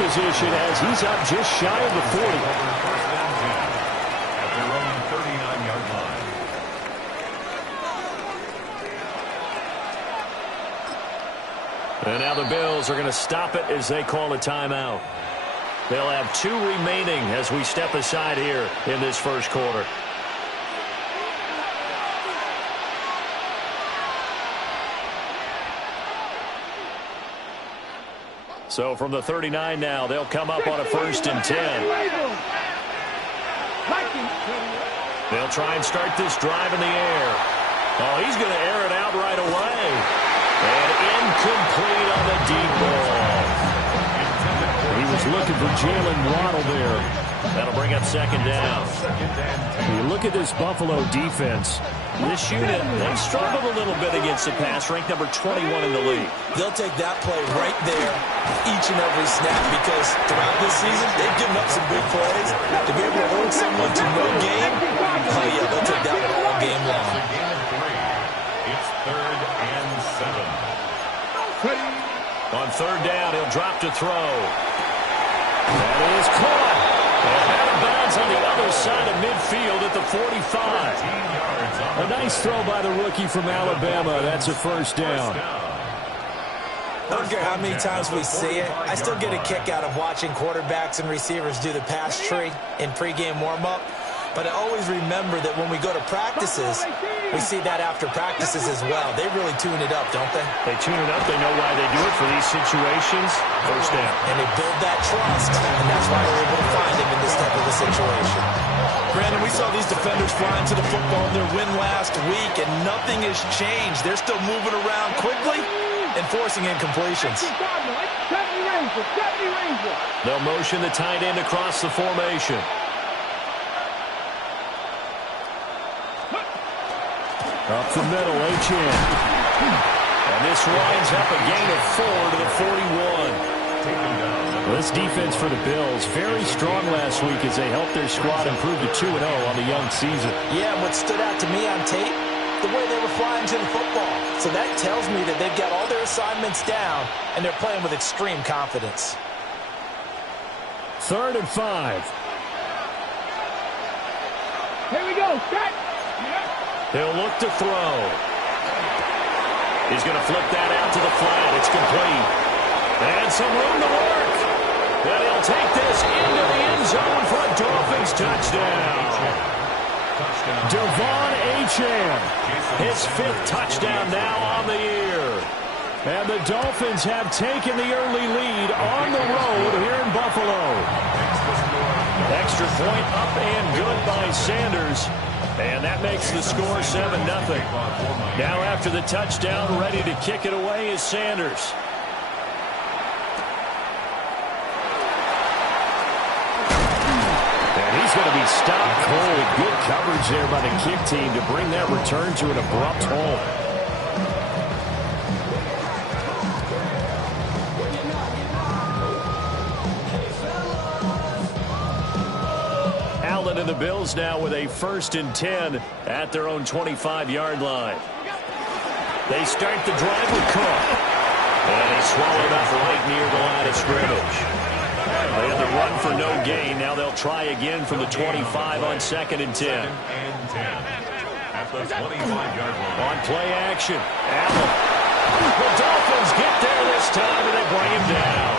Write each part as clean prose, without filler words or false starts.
position as he's up just shy of the 40. At their own 39-yard line. And now the Bills are going to stop it as they call a timeout. They'll have 2 remaining as we step aside here in this first quarter. So from the 39 now, they'll come up on a 1st and 10. They'll try and start this drive in the air. Oh, he's going to air it out right away. And incomplete on the deep ball. He was looking for Jalen Waddle there. That'll bring up 2nd down. You look at this Buffalo defense. This unit, they've struggled a little bit against the pass, ranked number 21 in the league. They'll take that play right there each and every snap because throughout this season, they've given up some big plays. To be able to hold someone to no gain, oh yeah, they'll take that one all game long. It's 3rd and 7. On 3rd down, he'll drop to throw. That is caught. And out of bounds on the other side of midfield at the 45. A nice throw by the rookie from Alabama. That's a 1st down. I don't care how many times we see it. I still get a kick out of watching quarterbacks and receivers do the pass tree in pregame warm-up. But I always remember that when we go to practices, we see that after practices as well. They really tune it up, don't they? They tune it up. They know why they do it for these situations. 1st down. And they build that trust, and that's why they're able to find him in this type of a situation. Brandon, we saw these defenders flying to the football in their win last week, and nothing has changed. They're still moving around quickly and forcing incompletions. They'll motion the tight end across the formation. Up the middle, Achane. And this winds up a gain of 4 to the 41. Well, this defense for the Bills, very strong last week as they helped their squad improve to 2-0 on the young season. Yeah, what stood out to me on tape, the way they were flying to the football. So that tells me that they've got all their assignments down, and they're playing with extreme confidence. 3rd and 5. Here we go, set. He'll look to throw. He's going to flip that out to the flat. It's complete. And some room to work. And he'll take this into the end zone for a Dolphins touchdown. Devon Achane, his 5th touchdown now on the year. And the Dolphins have taken the early lead on the road here in Buffalo. Extra point up and good by Sanders. And that makes the score 7-0. Now after the touchdown, ready to kick it away is Sanders. And he's going to be stopped cold. Good coverage there by the kick team to bring that return to an abrupt halt. And the Bills now with a 1st and 10 at their own 25-yard line. They start the drive with Cook. And he swallowed up right near the line of scrimmage. They had the run for no gain. Now they'll try again from the 25 on 2nd and 10. At the 25-yard line. On play action, Allen. The Dolphins get there this time, and they bring him down.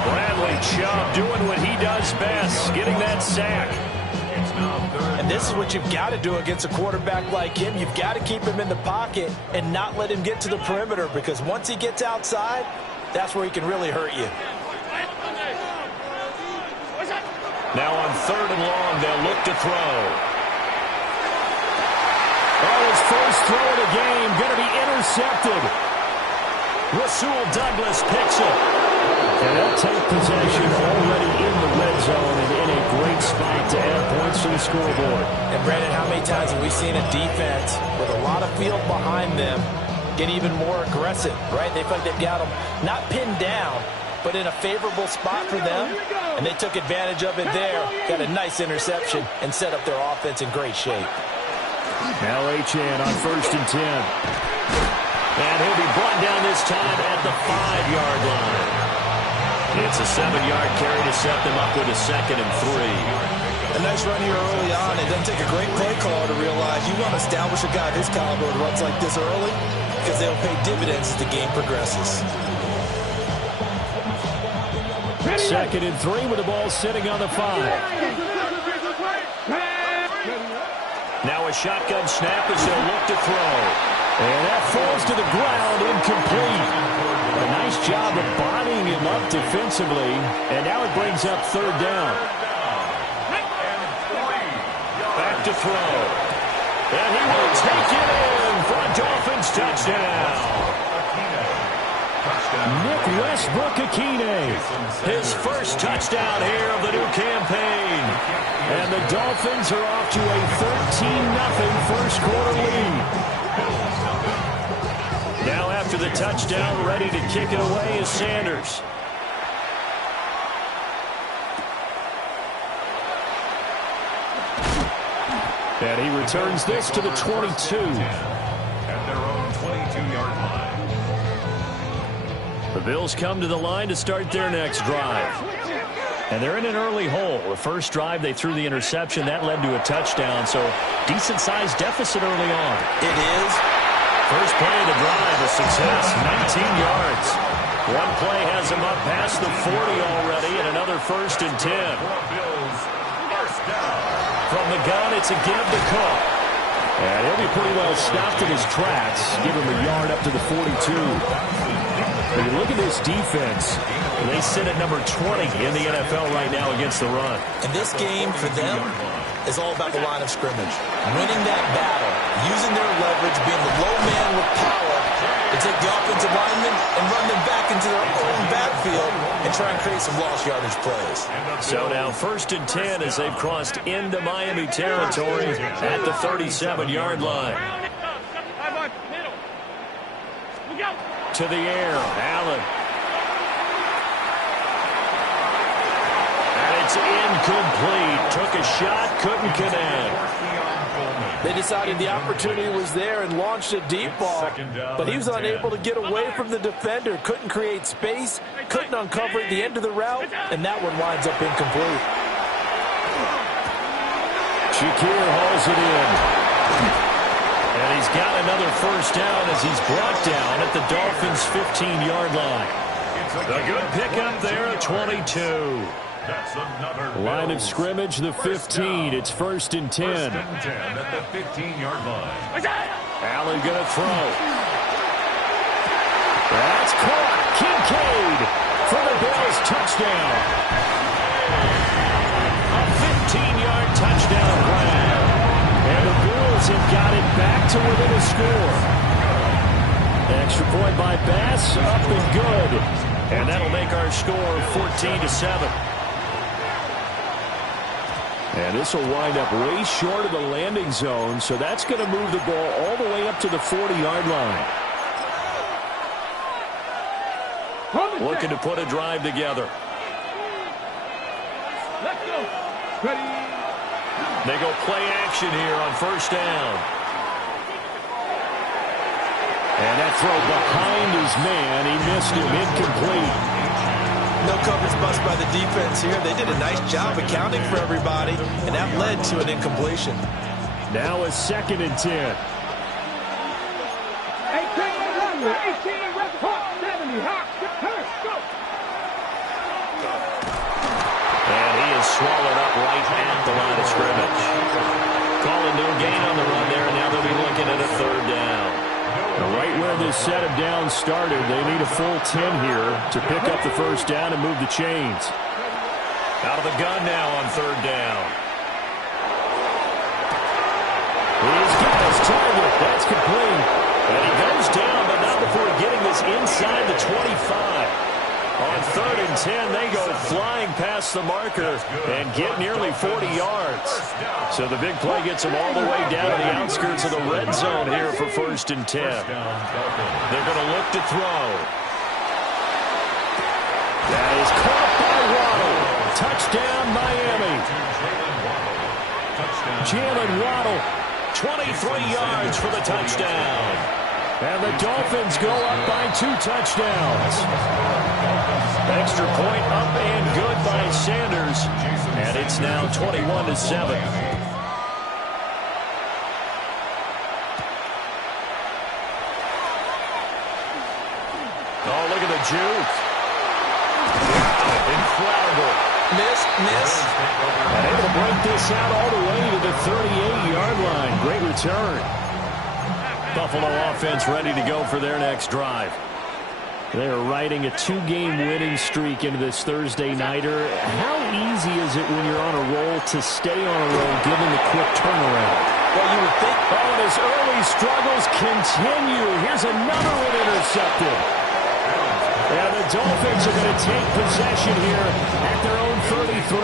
Bradley Chubb doing what he does best, getting that sack. And this is what you've got to do against a quarterback like him. You've got to keep him in the pocket and not let him get to the perimeter, because once he gets outside, that's where he can really hurt you. Now on 3rd and long, they'll look to throw. Oh, his first throw of the game going to be intercepted. Rasul Douglas picks it. And they'll take possession already in the red zone and in a great spot to add points to the scoreboard. And Brandon, how many times have we seen a defense with a lot of field behind them get even more aggressive, right? They feel like they've got them not pinned down, but in a favorable spot for them. And they took advantage of it there, got a nice interception, and set up their offense in great shape. Now Achane on 1st and 10. And he'll be brought down this time at the 5-yard line. It's a 7-yard carry to set them up with a 2nd and 3. A nice run here early on. It doesn't take a great play caller to realize you want to establish a guy of his caliber who runs like this early because they'll pay dividends as the game progresses. 2nd and 3 with the ball sitting on the 5. Now a shotgun snap as they'll look to throw. And that falls to the ground, incomplete. A nice job of bodying him up defensively. And now it brings up 3rd down. Back to throw. And he will take it in for a Dolphins touchdown. Nick Westbrook-Ikhine, his first touchdown here of the new campaign. And the Dolphins are off to a 13-0 first quarter lead. Now after the touchdown, ready to kick it away is Sanders. And he returns this to the 22. At their own 22-yard line. The Bills come to the line to start their next drive. And they're in an early hole. The first drive, they threw the interception. That led to a touchdown, so decent-sized deficit early on. It is. First play of the drive, a success, 19 yards. One play has him up past the 40 already, and another 1st and 10. From the gun, it's a give to Cook. And he'll be pretty well stopped in his tracks. Give him a yard up to the 42. When you look at this defense, they sit at number 20 in the NFL right now against the run. And this game for them is all about the line of scrimmage. Winning that battle, using their leverage, being the low man with power to take the offensive linemen and run them back into their own backfield and try and create some lost yardage plays. So now 1st and 10 as they've crossed into Miami territory at the 37-yard line. To the air, Allen. And it's incomplete. Took a shot, couldn't connect. They decided the opportunity was there and launched a deep ball, but he was unable to get away from the defender. Couldn't create space, couldn't uncover the end of the route, and that one winds up incomplete. Shakir hauls it in. And he's got another 1st down as he's brought down at the Dolphins' 15-yard line. A good pickup there at 22. Line of scrimmage, the 15. It's 1st and 10. 1st and 10 at the 15-yard line. Allen going to throw. That's caught. Kincaid for the Bills touchdown. A 15-yard touchdown grab. And the Bills have got it back to within a score. Extra point by Bass, up and good. And that'll make our score 14-7. And this will wind up way short of the landing zone, so that's going to move the ball all the way up to the 40-yard line. Looking to put a drive together. Let's go. Ready. They go play action here on 1st down. And that throw behind his man. He missed him, incomplete. No coverage bust by the defense here. They did a nice job accounting for everybody, and that led to an incompletion. Now a 2nd and 10. 18 West Hawk, 70 Hawk, go. And he is swallowed up right at the line of scrimmage. Calling no gain on the run there, and now they'll be looking at a 3rd down. Right where this set of downs started, they need a full 10 here to pick up the 1st down and move the chains. Out of the gun now on 3rd down. He's got his target. That's complete. And he goes down, but not before getting this inside the 25. On 3rd and 10, they go flying past the marker and get nearly 40 yards. So the big play gets them all the way down to the outskirts of the red zone here for 1st and 10. They're going to look to throw. That is caught by Waddle. Touchdown, Miami. Jalen Waddle, 23 yards for the touchdown. And the Dolphins go up by 2 touchdowns. Extra point up and good by Sanders. And it's now 21-7. Oh, look at the juke. Wow, incredible. Miss. And able to break this out all the way to the 38-yard line. Great return. Buffalo offense ready to go for their next drive. They are riding a 2-game winning streak into this Thursday nighter. How easy is it when you're on a roll to stay on a roll given the quick turnaround? Well, you would think. Oh, and his early struggles continue. Here's another one intercepted. And the Dolphins are going to take possession here at their own 33.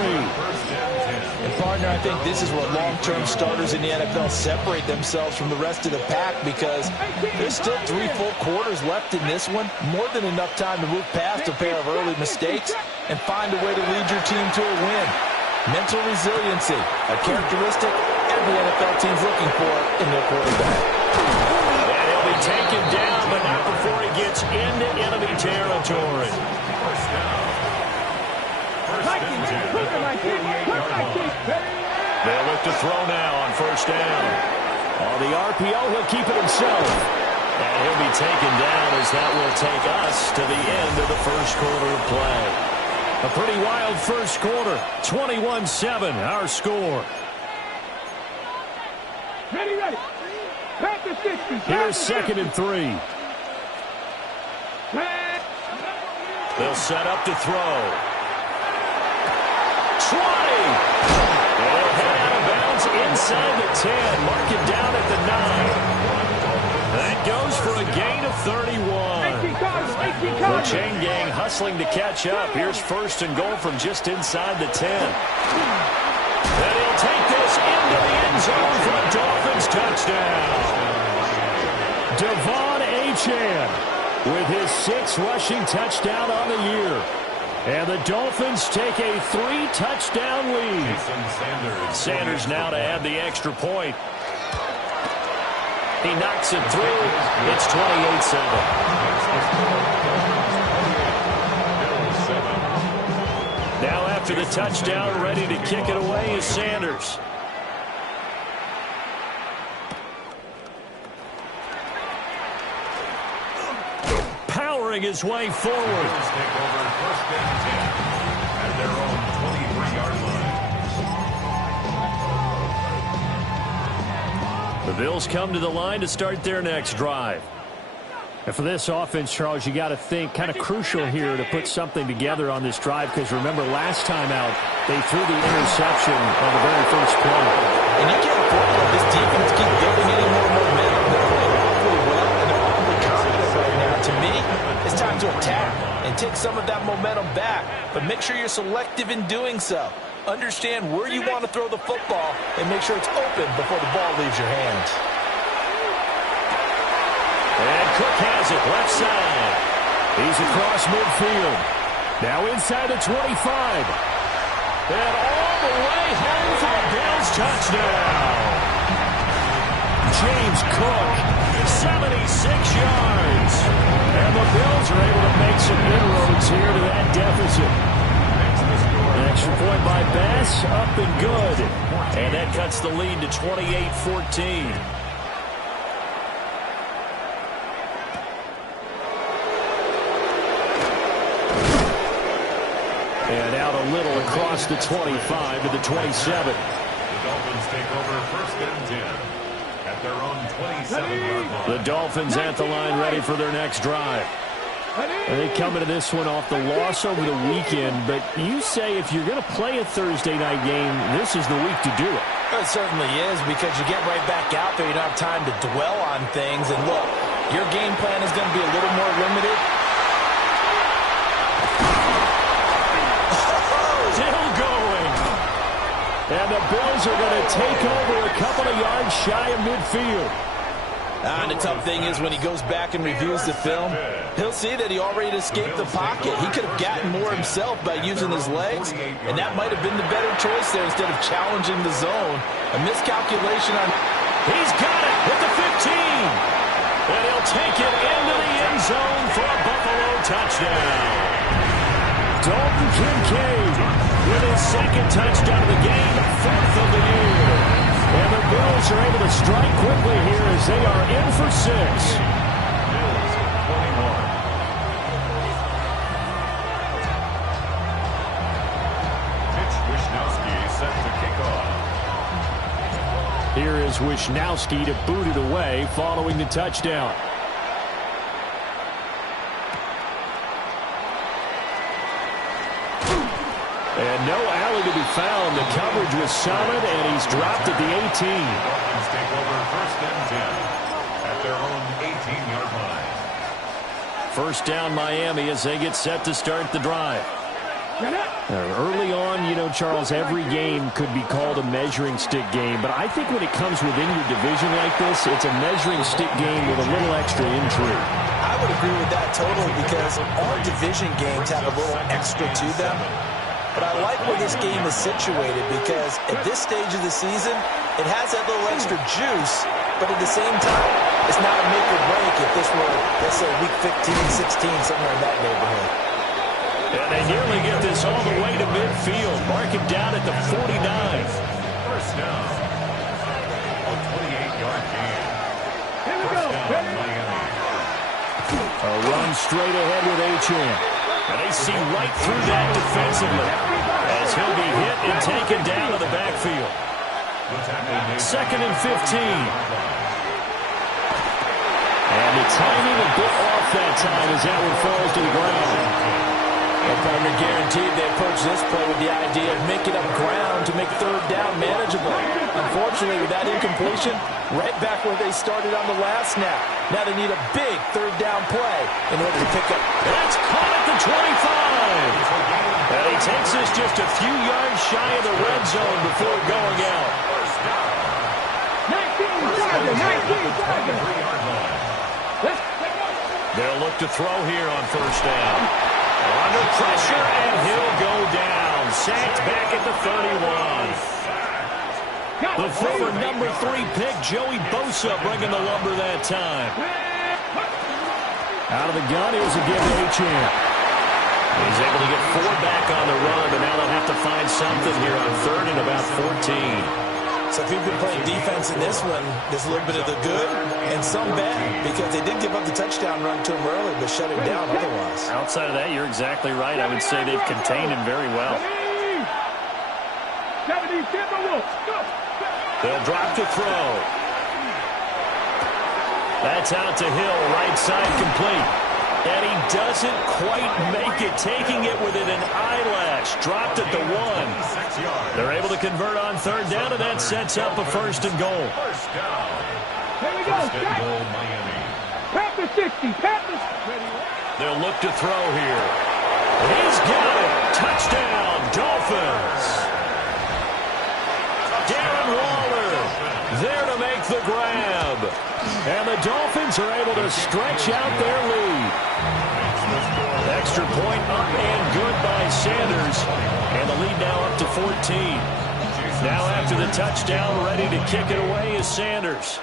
And, partner, I think this is where long-term starters in the NFL separate themselves from the rest of the pack because there's still 3 full quarters left in this one. More than enough time to move past a pair of early mistakes and find a way to lead your team to a win. Mental resiliency, a characteristic every NFL team's looking for in their quarterback. And he'll be taken down, but not before he gets into enemy territory. They'll look to throw now on first down. On the RPO, he'll keep it himself. And he'll be taken down as that will take us to the end of the first quarter of play. A pretty wild first quarter. 21-7, our score. Ready. Pass the 60. Here's 2nd and 3. They'll set up to throw. 20. They'll head out of bounds inside the 10. Mark it down at the 9. That goes for a gain of 31. The chain gang hustling to catch up. Here's 1st and goal from just inside the 10. And he'll take this into the end zone for a Dolphins touchdown. Devon Achane with his 6th rushing touchdown on the year. And the Dolphins take a 3-touchdown lead. Sanders now to add the extra point. He knocks it through. It's 28-7. Now after the touchdown, ready to kick it away is Sanders. Powering his way forward. The Bills come to the line to start their next drive. And for this offense, Charles, you got to think kind of crucial here to put something together on this drive because remember last time out they threw the interception on the very first play. And you can't afford to let this defense keep building any more momentum. They're playing awfully well and they're awfully confident right now. To me, it's time to attack and take some of that momentum back. But make sure you're selective in doing so. Understand where you want to throw the football and make sure it's open before the ball leaves your hands. And Cook has it left side. He's across midfield. Now inside the 25. And all the way home for a Bills touchdown. James Cook, 76 yards. And the Bills are able to make some inroads here to that deficit. An extra point by Bass, up and good. And that cuts the lead to 28-14. And out a little across the 25 to the 27. The Dolphins take over 1st and 10 at their own 27-yard line. The Dolphins at the line ready for their next drive. And they come into this one off the loss over the weekend, but you say if you're going to play a Thursday night game, this is the week to do it. It certainly is because you get right back out there. You don't have time to dwell on things. And look, your game plan is going to be a little more limited. Still going. And the Bills are going to take over a couple of yards shy of midfield. And the tough thing is when he goes back and reviews the film, he'll see that he already escaped the pocket. He could have gotten more himself by using his legs, and that might have been the better choice there instead of challenging the zone. A miscalculation on... He's got it with the 15. And he'll take it into the end zone for a Buffalo touchdown. Dalton Kincaid with his second touchdown of the game, fourth of the year. And the Bills are able to strike quickly here as they are in for 6. Bills 21. Mitch Wishnowsky set to kick off. Here is Wishnowsky to boot it away following the touchdown. And no alley to be found. The coverage was solid, and he's dropped at the 18. Dolphins take over first and 10 at their own 18-yard line. First down Miami as they get set to start the drive. Early on, you know, Charles, every game could be called a measuring stick game. But I think when it comes within your division like this, it's a measuring stick game with a little extra intrigue. I would agree with that totally because all division games have a little extra to them. But I like where this game is situated because at this stage of the season, it has that little extra juice, but at the same time, it's not a make or break if this were, let's say, week 15, 16, somewhere in that neighborhood. And they nearly get this all the way to midfield. Mark it down at the 49. First down. A 28-yard gain. First down, Miami. A run straight ahead with Achane. And they see right through that defensively as he'll be hit and taken down to the backfield. Second and 15. And the timing a bit off that time as that one falls to the ground. The partner guaranteed they approach this play with the idea of making up ground to make third down manageable. Unfortunately, with that incompletion, right back where they started on the last snap. Now they need a big third down play in order to pick up. That's caught at the 25. And he takes us just a few yards shy of the red zone before going out. 19 They'll look to throw here on first down. Under pressure, and he'll go down. Sacked back at the 31. The former number 3 pick, Joey Bosa, bringing the lumber that time. Out of the gun, here's a give to Achane. He's able to get 4 back on the run, but now they'll have to find something here on third and about 14. So if you've been playing defense in this one, there's a little bit of the good and some bad because they did give up the touchdown run to him early, but shut him down otherwise. Outside of that, you're exactly right. I would say they've contained him very well. They'll drop to throw. That's out to Hill, right side complete. And he doesn't quite make it, taking it within an eyelash. Dropped at the 1. They're able to convert on third down, and that sets up a first and goal. First down. Here we go. First and goal, Miami. Panther 60. Panther. They'll look to throw here. He's got it. Touchdown, Dolphins. Darren Waller there to make the grab. And the Dolphins are able to stretch out their lead. Extra point up and good by Sanders. And the lead now up to 14. Now after the touchdown, ready to kick it away is Sanders.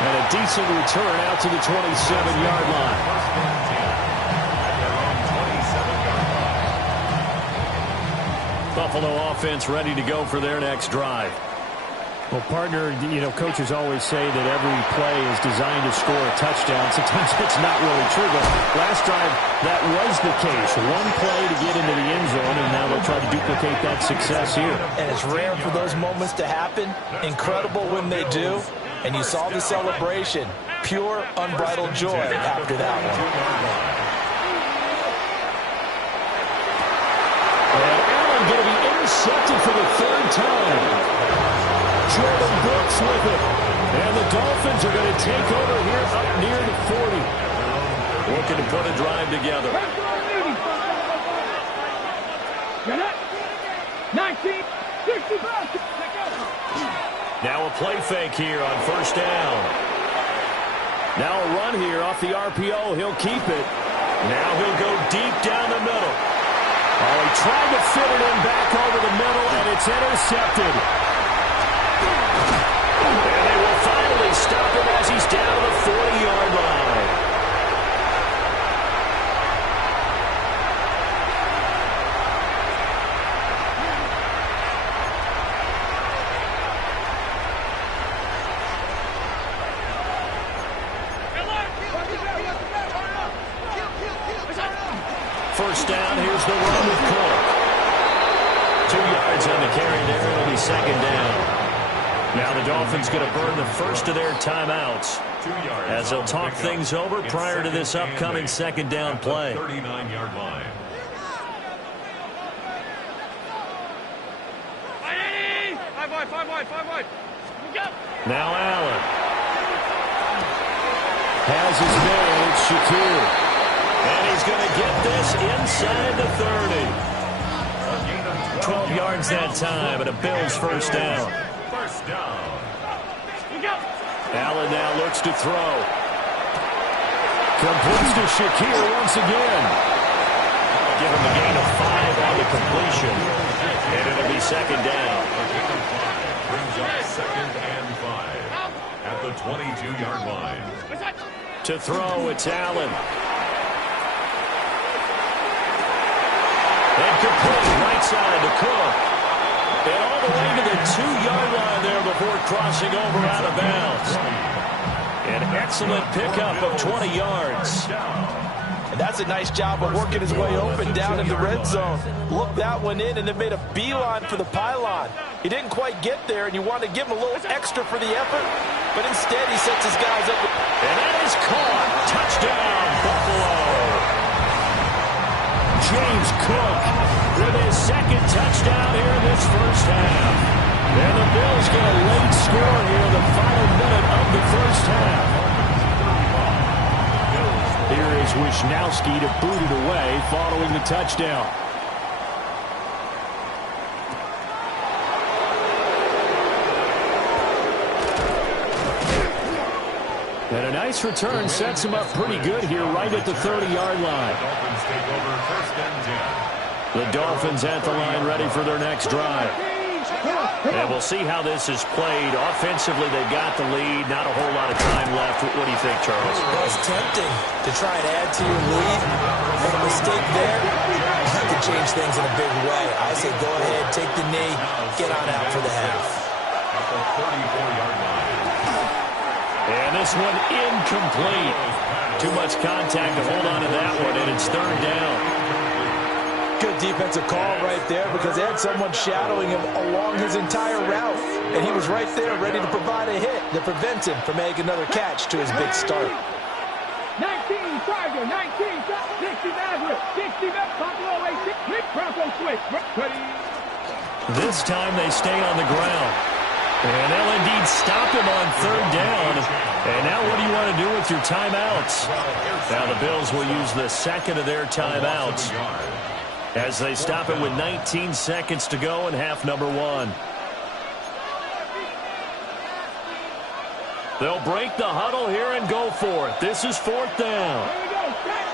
And a decent return out to the 27-yard line. Buffalo offense ready to go for their next drive. Well, partner, you know, coaches always say that every play is designed to score a touchdown. Sometimes it's not really true, but last drive, that was the case. One play to get into the end zone, and now they'll try to duplicate that success here. And it's rare for those moments to happen. Incredible when they do. And you saw the celebration. Pure, unbridled joy after that one. And Allen going to be intercepted for the 3rd time. Jordan Brooks with it. And the Dolphins are going to take over here up near the 40. Looking to put a drive together. 19, 65. Now a play fake here on first down. Now a run here off the RPO. He'll keep it. Now he'll go deep down the middle. Oh, he tried to fit it in back over the middle, and it's intercepted. And they will finally stop him as he's down first down. Here's the run with Cook. 2 yards on the carry there. It'll be second down. Now the Dolphins going to burn the first of their timeouts as they'll talk things over prior to this upcoming second down play. 39-yard line. Five wide. Now Allen has his man. It's Shakir. And he's going to get this inside the 30. 12 yards that time, and a Bills first down. First down. Allen now looks to throw. Completes to Shakir once again. Give him a gain of 5 on the completion. And it'll be second down. Brings up second and 5 at the 22-yard line. To throw, it's Allen. And complete right side to Cook. And all the way to the 2-yard line there before crossing over out of bounds. An excellent pickup of 20 yards. And that's a nice job of working his way open down in the red zone. Looked that one in and then made a beeline for the pylon. He didn't quite get there, and you want to give him a little extra for the effort, but instead he sets his guys up. And that is caught. Touchdown, Buffalo. James Cook with his second touchdown here in this first half. And the Bills get a late score here in the final minute of the first half. Here is Wisnowski to boot it away following the touchdown. And a nice return sets him up pretty good here right at the 30-yard line. Dolphins take over first and 10. The Dolphins at the line ready for their next drive. And we'll see how this is played. Offensively, they've got the lead. Not a whole lot of time left. What do you think, Charles? Well, it's tempting to try and add to your lead. Make a mistake there, that could change things in a big way. I say go ahead, take the knee, get on out for the half. At the 34-yard line. And this one incomplete. Too much contact to hold on to that one, and it's third down. Good defensive call right there because they had someone shadowing him along his entire route. And he was right there ready to provide a hit that prevents him from making another catch to his big start. 19 Charger, 19 60 Maverick, 60 Buffalo 86, Bronco switch. Ready. This time they stay on the ground. And they'll indeed stop him on third down. And now what do you want to do with your timeouts? Now the Bills will use the second of their timeouts as they stop it with 19 seconds to go in half number 1. They'll break the huddle here and go for it. This is fourth down. Here we go, set.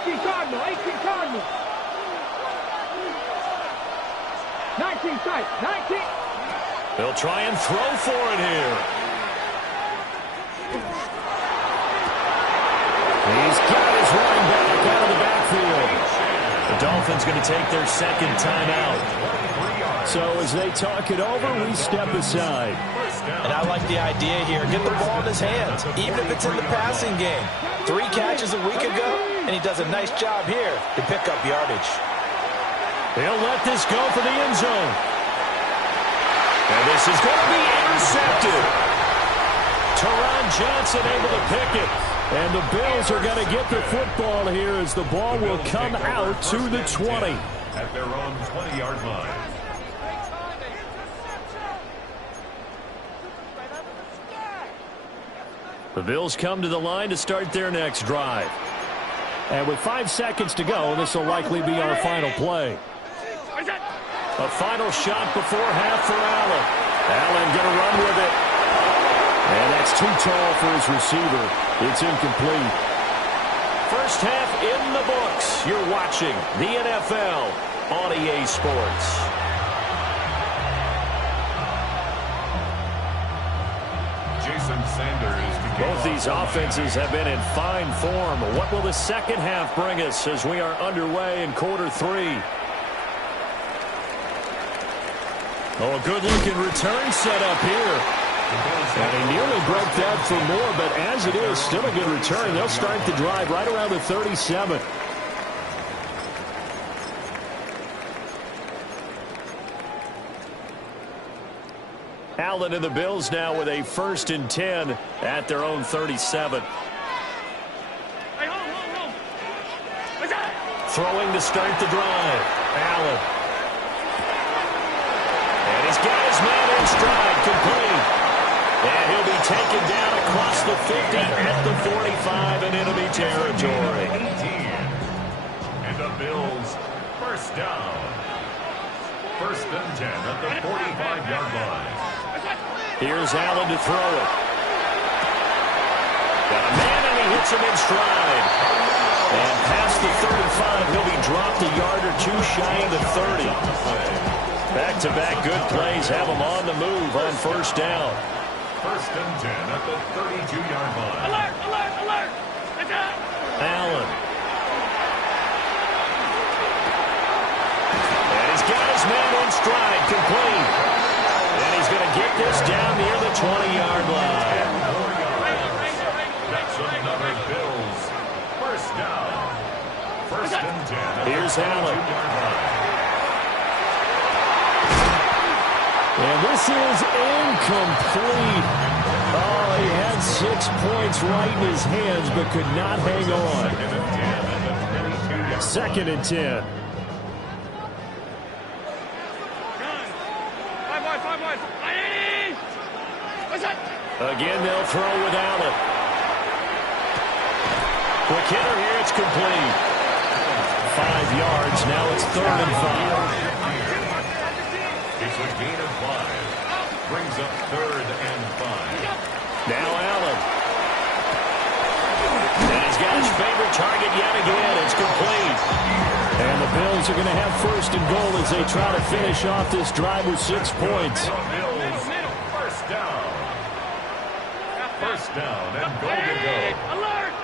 18 Cardinal, 18 Cardinal. 19 sight, 19. They'll try and throw for it here. He's got his running back out of the backfield. The Dolphins going to take their second timeout. So as they talk it over, we step aside. And I like the idea here. Get the ball in his hands, even if it's in the passing game. 3 catches a week ago, and he does a nice job here to pick up yardage. They'll let this go for the end zone. And this is going to be intercepted. Teron Johnson able to pick it. And the Bills are going to get the football here as the ball will come out to the 20. At their own 20-yard line. The Bills come to the line to start their next drive. And with 5 seconds to go, this will likely be our final play. A final shot before half for Allen. Allen going to run with it. And that's too tall for his receiver. It's incomplete. First half in the books. You're watching the NFL on EA Sports. Jason Sanders. Both these offenses have been in fine form. What will the second half bring us as we are underway in quarter 3? Oh, a good-looking return set up here. And they nearly broke that for more, but as it is, still a good return. They'll start the drive right around the 37. Allen and the Bills now with a 1st and 10 at their own 37. Throwing to start the drive. Allen. And he's got his man in stride, complete. And he'll be taken down across the 50 at the 45 in enemy territory. 18. And the Bills, first down. 1st and 10 at the 45-yard line. Here's Allen to throw it. Got a man and he hits him in stride. And past the 35, he'll be dropped a yard or two shy of the 30. Back-to-back good plays have him on the move on 1st down. 1st and 10 at the 32-yard line. Alert, alert, alert. Allen. And he's got his man in stride, complete. And he's going to get this down near the 20-yard line. That's another Bills. First down. 1st and 10. Here's Allen. And this is incomplete. Oh, he had 6 points right in his hands, but could not hang on. 2nd and 10. Again, they'll throw with Allen. Quick hitter here, it's complete. 5 yards, now it's 3rd and 5. It's a gain of 5. Brings up 3rd and 5. Now Allen. And he's got his favorite target yet again. It's complete. And the Bills are going to have 1st and goal as they try to finish off this drive with 6 points. Bills, first down. First down and goal to go. Alert!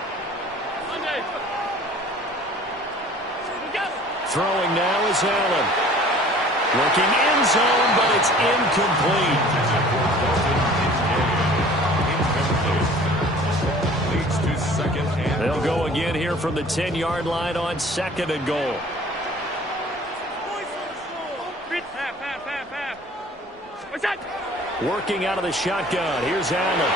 Throwing now is Allen. Looking end zone, but it's incomplete. Leads to 2nd and They'll go again here from the 10-yard line on 2nd and goal. Working out of the shotgun. Here's Allen.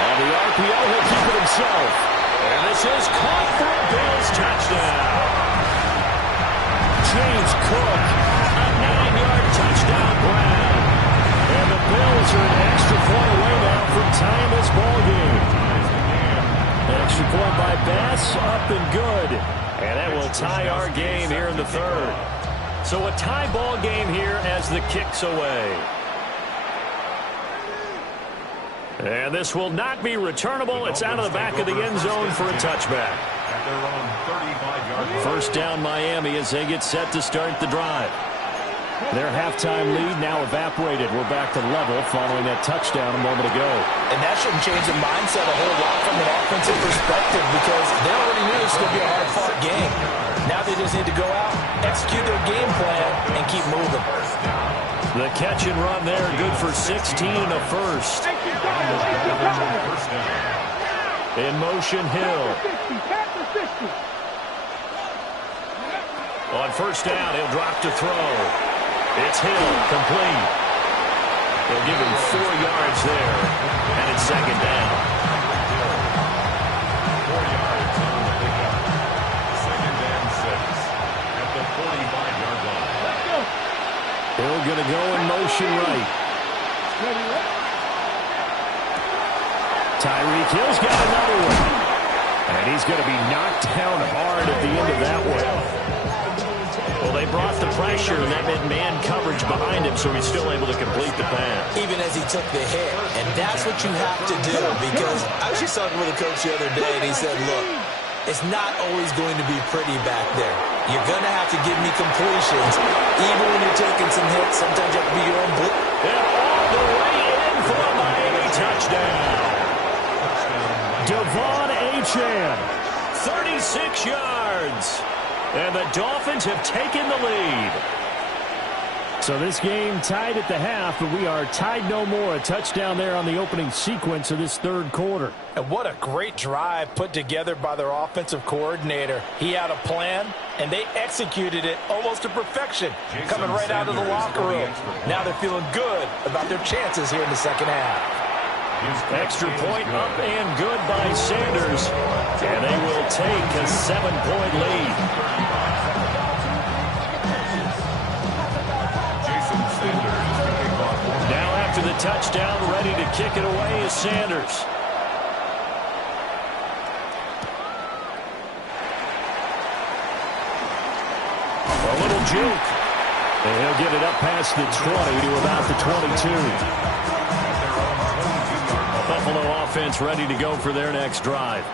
On the RPO, he'll keep it himself. And this is caught for a Bills touchdown. James Cook, a 9-yard touchdown grab. And the Bills are an extra point away now from tying this ball game. An extra point by Bass, up and good. And that will tie our game here in the 3rd. So a tie ball game here as the kick's away. And this will not be returnable. It's out of the back of the end zone for a touchback. at their own 35-yard line. 1st down Miami as they get set to start the drive. Their halftime lead now evaporated. We're back to level following that touchdown a moment ago. And that shouldn't change the mindset a whole lot from an offensive perspective because they already knew this was going to be a hard-fought game. Now they just need to go out, execute their game plan, and keep moving. The catch and run there, good for 16 and a first. In motion, Hill. On 1st down, he'll drop to throw. It's Hill, complete. They'll give him 4 yards there, and it's 2nd down. 4 yards on the pickup. 2nd and 6 at the 45-yard line. Hill going to go in motion right. Tyreek Hill's got another one. And he's going to be knocked down hard at the end of that one. Well, they brought the pressure, and that meant man coverage behind him, so he's still able to complete the pass. Even as he took the hit. And that's what you have to do because I was just talking with a coach the other day, and he said, look, it's not always going to be pretty back there. You're going to have to give me completions. Even when you're taking some hits, sometimes you have to be your own blitz. And all the way in for a Miami touchdown. Devon Achane, 36 yards. And the Dolphins have taken the lead. So this game tied at the half, but we are tied no more. A touchdown there on the opening sequence of this third quarter. And what a great drive put together by their offensive coordinator. He had a plan, and they executed it almost to perfection, coming right out of the locker room. Now they're feeling good about their chances here in the second half. Extra point up and good by Sanders, and they will take a 7-point lead. Now after the touchdown, ready to kick it away is Sanders. A little juke. And he'll get it up past the 20 to about the 22. Buffalo offense ready to go for their next drive.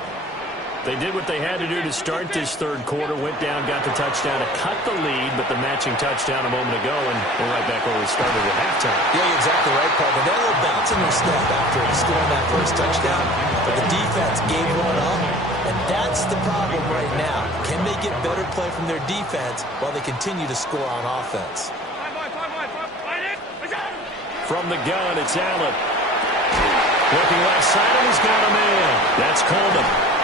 They did what they had to do to start this third quarter, went down, got the touchdown to cut the lead, but the matching touchdown a moment ago, and we're right back where we started at halftime. Yeah, you're exactly right, Paul. They had a little bounce in their step after scoring that first touchdown, but the defense gave one up, and that's the problem right now. Can they get better play from their defense while they continue to score on offense? From the gun, it's Allen. Looking left side, and he's got a man. That's Coleman.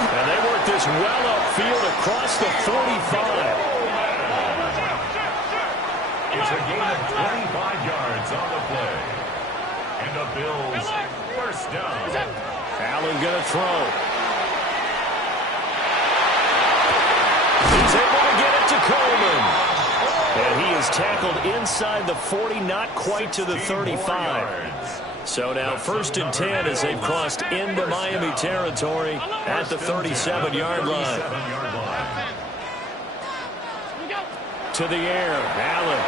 And they work this well upfield across the 45. It's a gain of 25 yards on the play. And the Bills first down. Allen going to throw. He's able to get it to Coleman. And he is tackled inside the 40, not quite to the 35. So now 1st and 10 as they've crossed into Miami territory at the 37-yard line. To the air, Allen.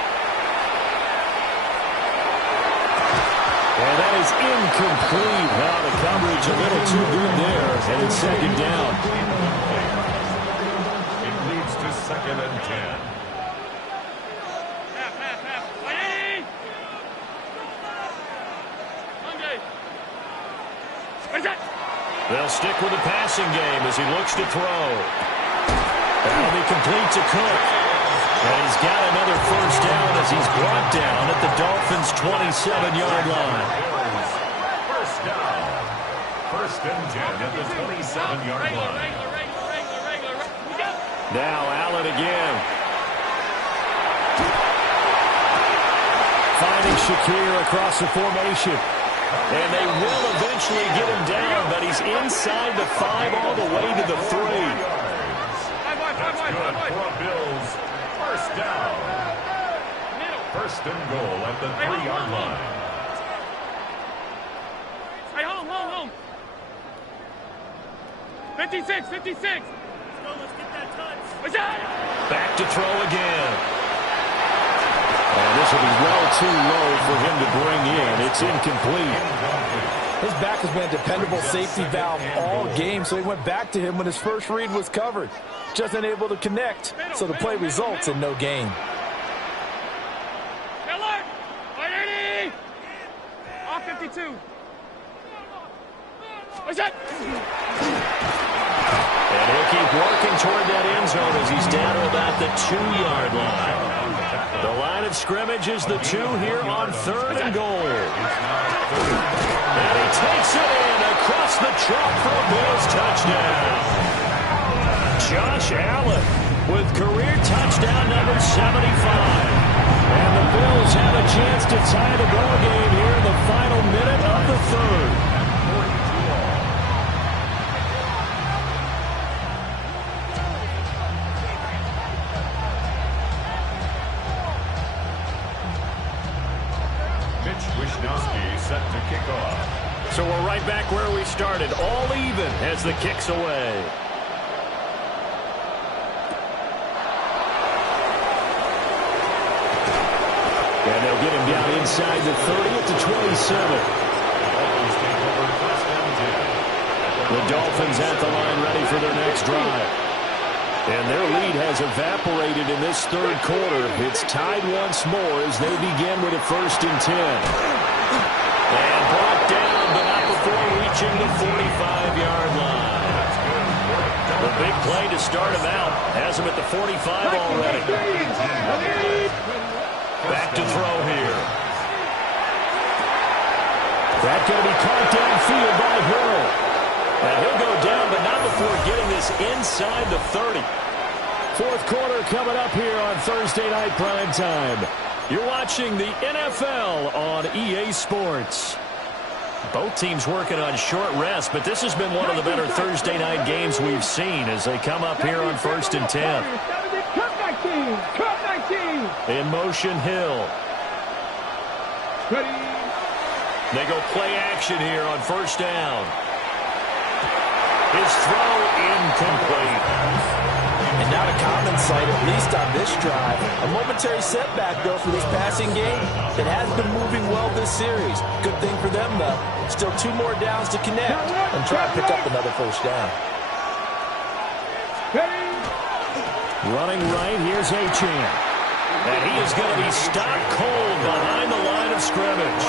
And that is incomplete. Now the coverage a little too good there, and it's 2nd down. It leads to 2nd and 10. They'll stick with the passing game as he looks to throw. That'll be complete to Cook. And he's got another first down as he's brought down at the Dolphins' 27-yard line. First down. 1st and 10 at the 27-yard line. Now Allen again. Finding Shakir across the formation. And they will eventually get him down, but he's inside the 5 all the way to the 3. That's good for Bills. First down. 1st and goal at the 3-yard line. Hey, home. 56. Let's get that touch. Back to throw again. And this will be well too low for him to bring in. It's incomplete. His back has been a dependable safety valve all game, so he went back to him when his first read was covered. Just unable to connect, so the play results in no gain. Miller! 180! Off 52. What's that? And he'll keep working toward that end zone as he's down to about the 2-yard line. The line of scrimmage is the 2 here on 3rd and goal. And he takes it in across the chalk for a Bills touchdown. Josh Allen with career touchdown number 75. And the Bills have a chance to tie the ball game here in the final minute of the 3rd. Set to kick off. So we're right back where we started, all even as the kick's away. And they'll get him down inside the 30 at the 27. The Dolphins at the line ready for their next drive. And their lead has evaporated in this third quarter. It's tied once more as they begin with a 1st and 10. And brought down, but not before reaching the 45-yard line. The big play to start him out. Has him at the 45 already. Back to throw here. That's going to be caught downfield by Hill. And he'll go down, but not before getting this inside the 30. Fourth quarter coming up here on Thursday Night Primetime. You're watching the NFL on EA Sports. Both teams working on short rest, but this has been one of the better Thursday night games we've seen as they come up here on 1st and 10. In motion, Hill. They go play action here on first down. His throw incomplete. And not a common sight, at least on this drive. A momentary setback, though, for this passing game. It has been moving well this series. Good thing for them, though. Still 2 more downs to connect and try to pick up another first down. Running right, here's Achane. And he is going to be stopped cold behind the line of scrimmage.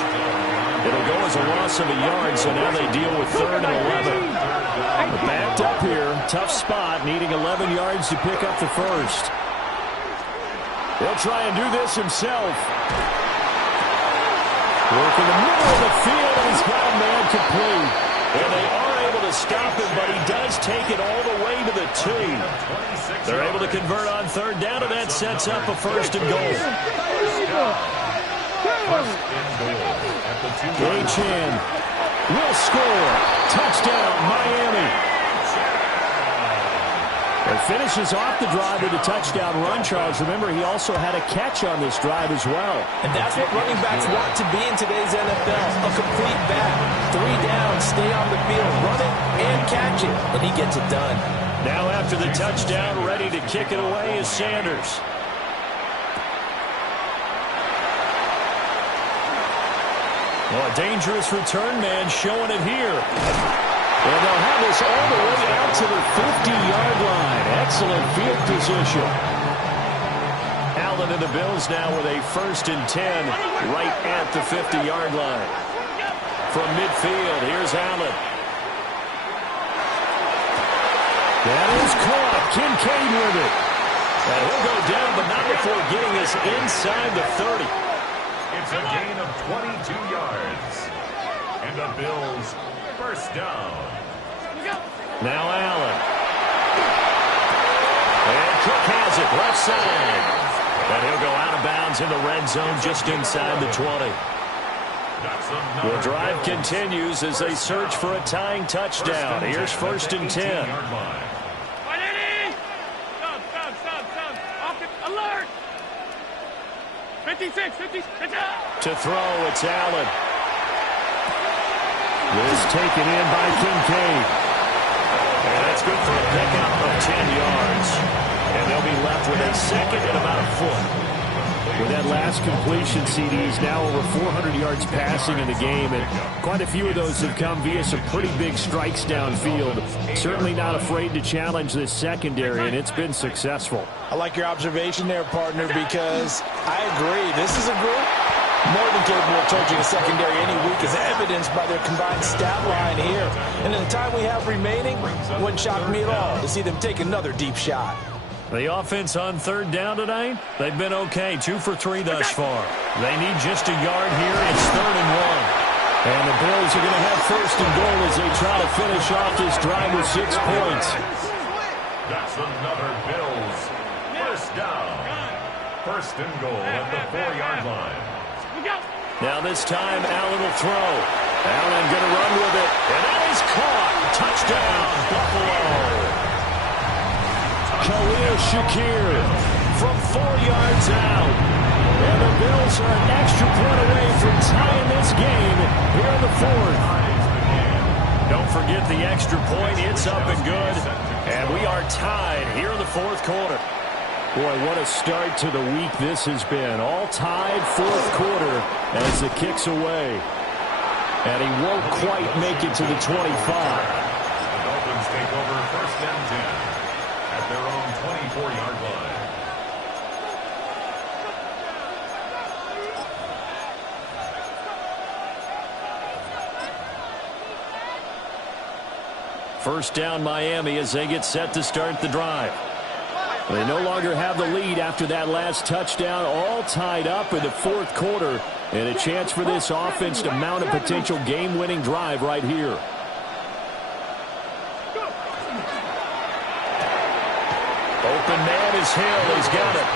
It'll go as a loss of a yard, so now they deal with 3rd and 11. But backed up here, tough spot, needing 11 yards to pick up the first. He'll try and do this himself. Work in the middle of the field, and he's got a man complete. And they are able to stop him, but he does take it all the way to the 2. They're able to convert on 3rd down, and that sets up a 1st and goal. Achane will score. Touchdown, Miami. It finishes off the drive with a touchdown run, Charles. Remember, he also had a catch on this drive as well. And that's what running backs want to be in today's NFL. A complete back. 3 downs, stay on the field, run it, and catch it. And he gets it done. Now after the touchdown, ready to kick it away is Sanders. Well, a dangerous return man showing it here. And they'll have this all the way out to the 50-yard line. Excellent field position. Allen and the Bills now with a 1st and 10 right at the 50-yard line. From midfield, here's Allen. That is caught. Kincaid with it. And he'll go down, but not before getting this inside the 30. It's a gain of 22 yards. And the Bills, 1st down. Now Allen. And Cook has it, left side. And he'll go out of bounds in the red zone just inside the 20. The drive continues as they search for a tying touchdown. Here's 1st and 10. Alert! 56. To throw, it's Allen. This taken in by Kincaid. And that's good for a pickup of 10 yards. And they'll be left with a 2nd and about a foot. With that last completion, CD's now over 400 yards passing in the game, and quite a few of those have come via some pretty big strikes downfield. Certainly not afraid to challenge this secondary, and it's been successful. I like your observation there, partner, because I agree. This is a group more than capable of torching a secondary any week, as evidenced by their combined stat line here. And in the time we have remaining, it wouldn't shock me at all to see them take another deep shot. The offense on 3rd down tonight, they've been okay. 2 for 3 thus far. They need just a yard here. It's 3rd and 1. And the Bills are going to have 1st and goal as they try to finish off this drive with 6 points. That's another Bills 1st down. 1st and goal at the 4-yard line. Now this time, Allen will throw. Allen going to run with it. And that is caught. Touchdown, Buffalo. Khalil Shakir from 4 yards out. And the Bills are an extra point away from tying this game here in the 4th. Don't forget the extra point. It's up and good. And we are tied here in the 4th quarter. Boy, what a start to the week this has been. All tied 4th quarter as the kick's away. And he won't quite make it to the 25. The Dolphins take over 1st and 10 at their own 24-yard line. First down Miami as they get set to start the drive. They no longer have the lead after that last touchdown, all tied up in the fourth quarter, and a chance for this offense to mount a potential game-winning drive right here. Open man is Hill. He's got it.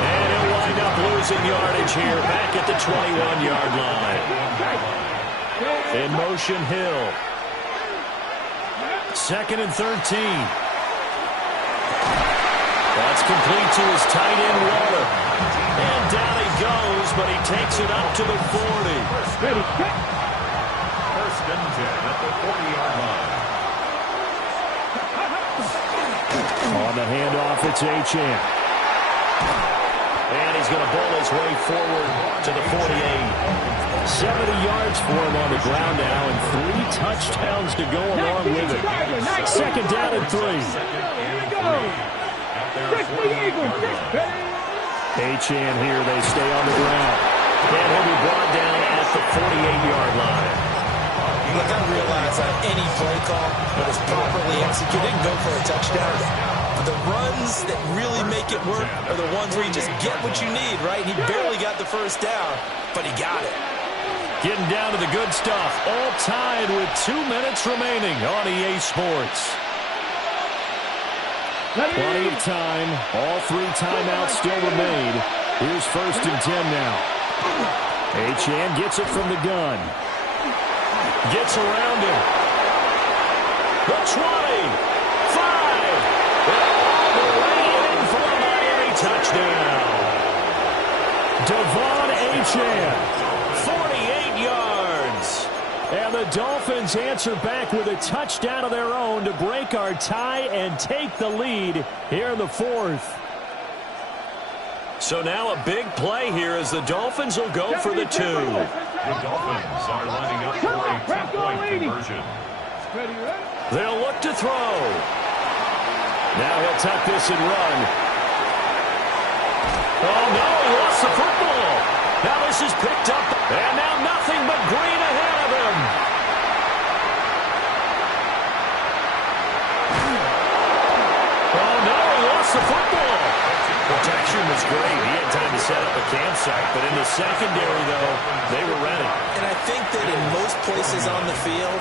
And he'll wind up losing yardage here back at the 21-yard line. In motion, Hill. 2nd and 13. That's complete to his tight end, Waller. And down he goes, but he takes it up to the 40. First and 10 at the 40-yard line. On the handoff, it's Achane. And he's going to bull his way forward to the 48. 70 yards for him on the ground now, and 3 touchdowns to go along with it. 2nd down and 3. Achane here, they stay on the ground. And he'll be brought down at the 48-yard line. Look, I realize that any play call that was properly executed can go for a touchdown. But the runs that really make it work are the ones where you just get what you need, right? He barely got the first down, but he got it. Getting down to the good stuff. All tied with 2 minutes remaining on EA Sports. Plenty of time. All 3 timeouts still remain. Here's 1st and 10 now. Achane gets it from the gun. Gets around him. The 20. 5. All the way in for a Miami touchdown. Devon Achane. 48 yards. And the Dolphins answer back with a touchdown of their own to break our tie and take the lead here in the 4th. So now a big play here as the Dolphins will go for the 2. The Dolphins are lining up for a 2-point conversion. They'll look to throw. Now he'll tuck this and run. Oh, no, he lost the football. Now this is picked up, and now nothing but green ahead of him. Oh, no, he lost the football. Protection was great. He had time to set up a campsite, but in the secondary, though, they were ready. And I think that in most places on the field,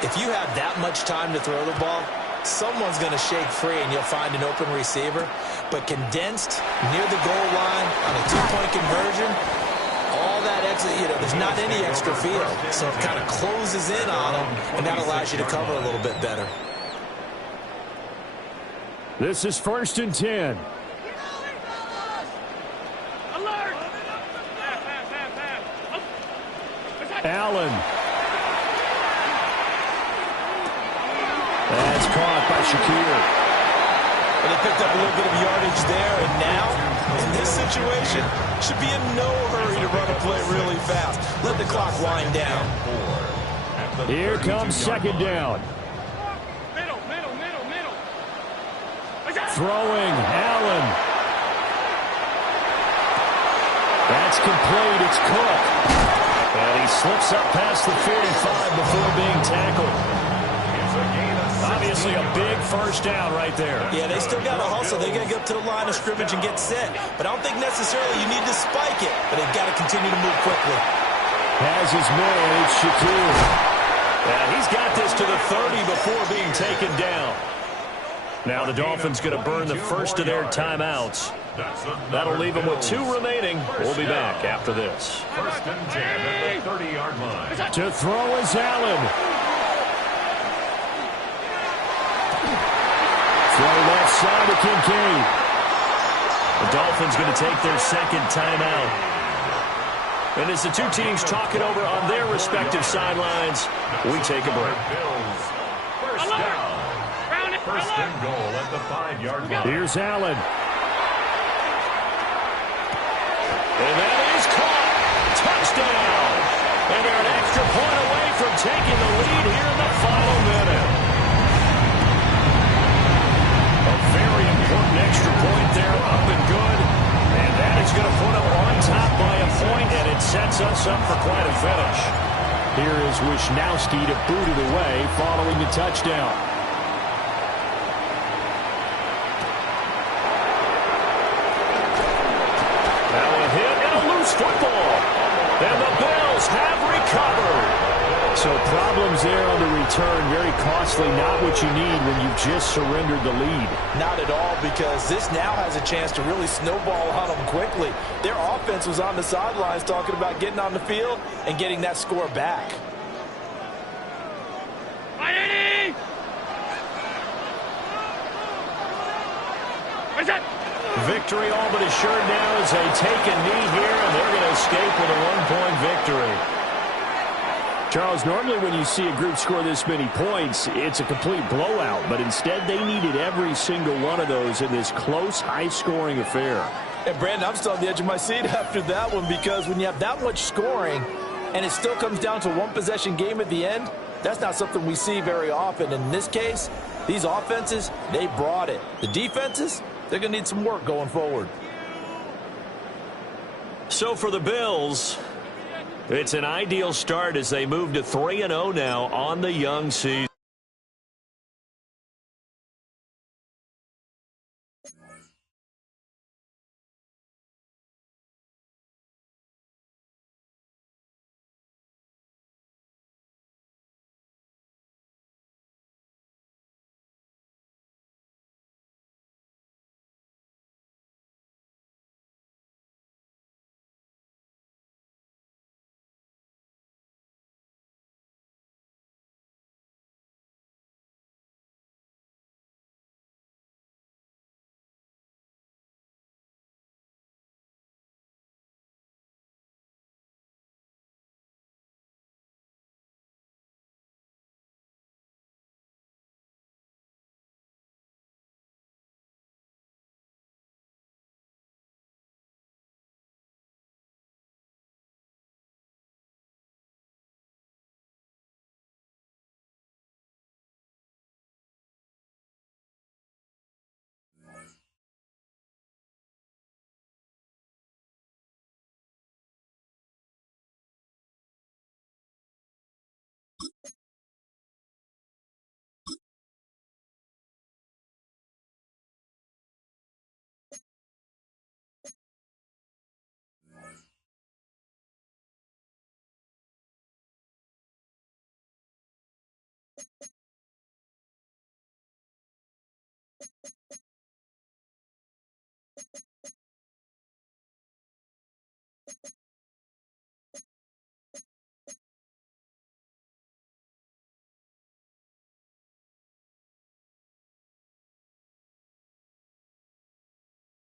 if you have that much time to throw the ball, someone's going to shake free and you'll find an open receiver. But condensed near the goal line on a 2-point conversion, all that extra, there's not any extra field. So it kind of closes in on them, and that allows you to cover a little bit better. This is 1st and 10. Allen. That's caught by Shakir. And they picked up a little bit of yardage there, and now, in this situation, should be in no hurry to run a play really fast. Let the clock wind down. Here comes 2nd down. Throwing, Allen. That's complete, it's Cook. And he slips up past the 45 before being tackled. Obviously a big first down right there. Yeah, they still got to hustle. They got to get up to the line of scrimmage and get set. But I don't think necessarily you need to spike it. But they've got to continue to move quickly. Has his man, it's Shakir. Yeah, he's got this to the 30 before being taken down. Now the Dolphins going to burn the first of their timeouts. That'll leave them with 2 remaining. We'll be back after this. 1st and 10 at the 30-yard line. To throw is Allen. Throw left side to Kincaid. The Dolphins going to take their 2nd timeout. And as the 2 teams talk it over on their respective sidelines, we take a break. First down. 1st and goal at the 5-yard line. Here's Allen. And that is caught. Touchdown. And they're an extra point away from taking the lead here in the final minute. A very important extra point there, up and good. And that is going to put them on top by a point, and it sets us up for quite a finish. Here is Wisnowski to boot it away following the touchdown. penalties there on the return. Very costly, not what you need when you've just surrendered the lead. Not at all, because this now has a chance to really snowball on them quickly. Their offense was on the sidelines talking about getting on the field and getting that score back. Victory all but assured now as they take a knee here, and they're going to escape with a one-point victory. Charles, normally when you see a group score this many points, it's a complete blowout, but instead they needed every single one of those in this close, high-scoring affair. And Brandon, I'm still on the edge of my seat after that one, because when you have that much scoring and it still comes down to a one-possession game at the end, that's not something we see very often. In this case, these offenses, they brought it. The defenses, they're going to need some work going forward. So for the Bills, it's an ideal start as they move to 3-0 now on the young season.